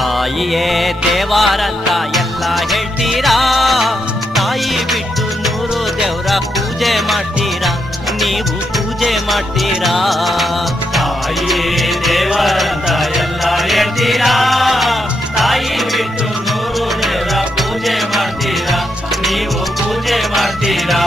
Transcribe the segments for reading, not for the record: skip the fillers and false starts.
ತಾಯಿಯೇ ದೇವಾರಂತ ಎಲ್ಲ ಹೇಳ್ತೀರಾ, ತಾಯಿ ಬಿಟ್ಟು 100 ದೇವರ ಪೂಜೆ ಮಾಡ್ತೀರಾ, ನೀವು ಪೂಜೆ ಮಾಡ್ತೀರಾ. ತಾಯಿಯೇ ದೇವರಂತ ಎಲ್ಲ ಹೇಳ್ತೀರಾ, ತಾಯಿ ಬಿಟ್ಟು 100 ದೇವರ ಪೂಜೆ ಮಾಡ್ತೀರಾ, ನೀವು ಪೂಜೆ ಮಾಡ್ತೀರಾ.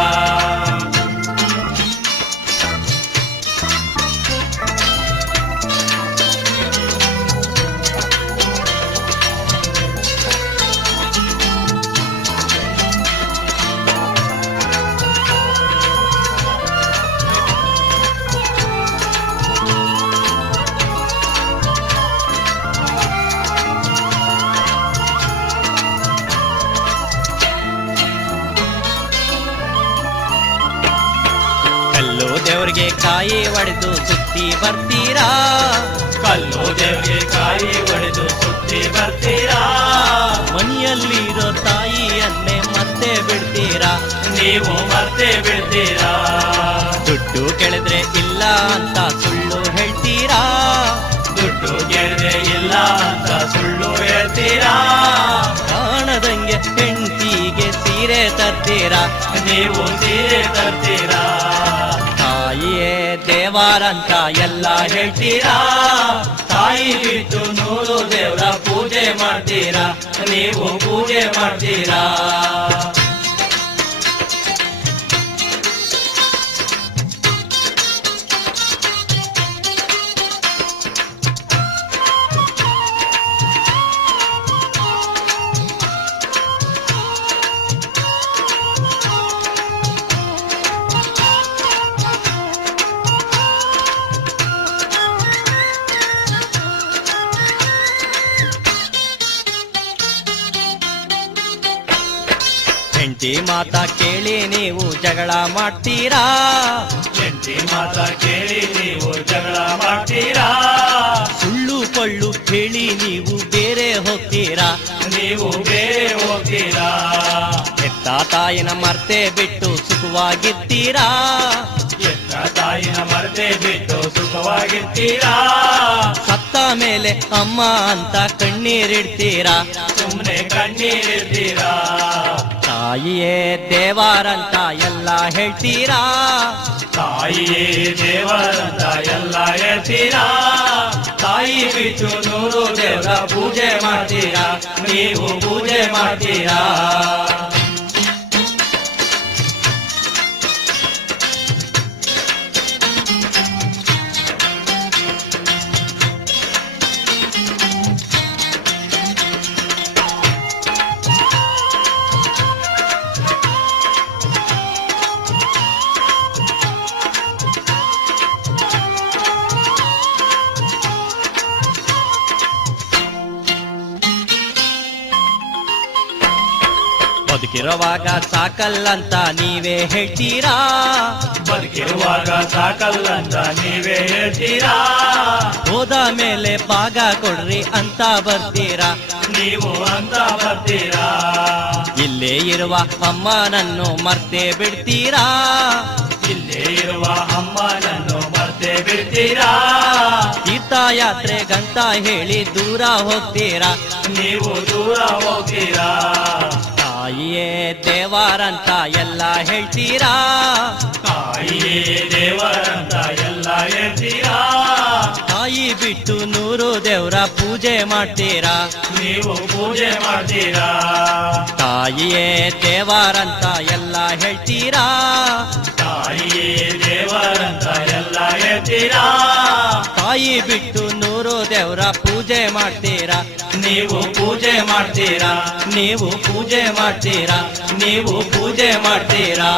ಕಲ್ಲು ದೇವರಿಗೆ ಕಾಯಿ ಒಡೆದು ಸುತ್ತಿ ಬರ್ತೀರಾ, ಕಲ್ಲು ದೇವರಿಗೆ ಕಾಯಿ ಒಡೆದು ಸುತ್ತಿ ಬರ್ತೀರಾ, ಮನೆಯಲ್ಲಿರೋ ತಾಯಿಯನ್ನೇ ಮತ್ತೆ ಬಿಡ್ತೀರಾ, ನೀವು ಮತ್ತೆ ಬಿಡ್ತೀರಾ. ದುಡ್ಡು ಕೇಳಿದ್ರೆ ಇಲ್ಲ ಅಂತ ಸುಳ್ಳು ಹೇಳ್ತೀರಾ, ದುಡ್ಡು ಕೇಳಿದ್ರೆ ಇಲ್ಲ ಅಂತ ಸುಳ್ಳು ಹೇಳ್ತೀರಾ, ಕಾಣದಂಗೆ ಹೆಂಡತಿಗೆ ಸೀರೆ ತರ್ತೀರಾ, ನೀವು ಸೀರೆ ತರ್ತೀರಾ. ತಾಯಿಯೇ ದೇವಾರಂತ ಎಲ್ಲ ಹೇಳ್ತೀರಾ, ತಾಯಿ ಬಿಟ್ಟು 100 ದೇವರ ಪೂಜೆ ಮಾಡ್ತೀರಾ, ನೀವು ಪೂಜೆ ಮಾಡ್ತೀರಾ. ಹೆಂಡತಿ ಮಾತಾ ಕೇಳಿ ನೀವು ಜಗಳ ಮಾಡ್ತೀರಾ, ಹೆಂಡತಿ ಮಾತಾ ಕೇಳಿ ನೀವು ಜಗಳ ಮಾಡ್ತೀರಾ, ಸುಳ್ಳು ಕೊಳ್ಳು ಹೇಳಿ ನೀವು ಬೇರೆ ಹೋಗ್ತೀರಾ, ನೀವು ಬೇರೆ ಹೋಗ್ತೀರಾ. ಹೆತ್ತ ತಾಯಿನ ಮರ್ತೆ ಬಿಟ್ಟು ಸುಖವಾಗಿರ್ತೀರಾ, ಎತ್ತ ತಾಯಿನ ಮರೆತೆ ಬಿಟ್ಟು ಸುಖವಾಗಿರ್ತೀರಾ, ಸತ್ತ ಮೇಲೆ ಅಮ್ಮ ಅಂತ ಕಣ್ಣೀರಿಡ್ತೀರಾ, ಸುಮ್ಮನೆ ಕಣ್ಣೀರಿರ್ತೀರಾ. ತಾಯಿಯೇ ದೇವಾರಂತ ಎಲ್ಲ ಹೇಳ್ತೀರಾ, ತಾಯಿಯೇ ದೇವರಂತ ಎಲ್ಲ ಹೇಳ್ತೀರಾ, ತಾಯಿ ಬಿಟ್ಟು 100 ದೇವರ ಪೂಜೆ ಮಾಡ್ತೀರಾ, ನೀವು ಪೂಜೆ ಮಾಡ್ತೀರಾ. ಬದುಕಿರುವಾಗ ಸಾಕಲ್ಲಂತ ನೀವೇ ಹೇಳ್ತೀರಾ, ಬದುಕಿರುವಾಗ ಸಾಕಲ್ಲಂತ ನೀವೇ ಹೇಳ್ತೀರಾ, ಹೋದ ಮೇಲೆ ಭಾಗ ಕೊಡ್ರಿ ಅಂತ ಬರ್ತೀರಾ, ನೀವು ಅಂತ ಬರ್ತೀರಾ. ಇಲ್ಲೇ ಇರುವ ಅಮ್ಮನನ್ನು ಮರ್ತೆ ಬಿಡ್ತೀರಾ, ಇಲ್ಲೇ ಇರುವ ಅಮ್ಮನನ್ನು ಮರ್ತೆ ಬಿಡ್ತೀರಾ, ತೀರ್ಥಯಾತ್ರೆಗಂತ ಹೇಳಿ ದೂರ ಹೋಗ್ತೀರಾ, ನೀವು ದೂರ ಹೋಗ್ತೀರಾ. ತಾಯಿಯೇ ದೇವಾರಂತ ಎಲ್ಲ ಹೇಳ್ತೀರಾ, ತಾಯಿಯೇ ದೇವರಂತ ಎಲ್ಲ ಹೇಳ್ತೀರಾ, ತಾಯಿ ಬಿಟ್ಟು 100 ದೇವರ ಪೂಜೆ ಮಾಡ್ತೀರಾ, ನೀವು ಪೂಜೆ ಮಾಡ್ತೀರಾ. ತಾಯಿಯೇ ದೇವಾರಂತ ಎಲ್ಲ ಹೇಳ್ತೀರಾ, ತಾಯಿಯೇ ದೇವರಂತ ಎಲ್ಲ ಹೇಳ್ತೀರಾ, ತಾಯಿ ಬಿಟ್ಟು 100 ದೇವರ ಪೂಜೆ ಮಾಡ್ತೀರಾ, ನೀವು ಪೂಜೆ ಮಾಡ್ತೀರಾ, ನೀವು ಪೂಜೆ ಮಾಡ್ತೀರಾ, ನೀವು ಪೂಜೆ ಮಾಡ್ತೀರಾ.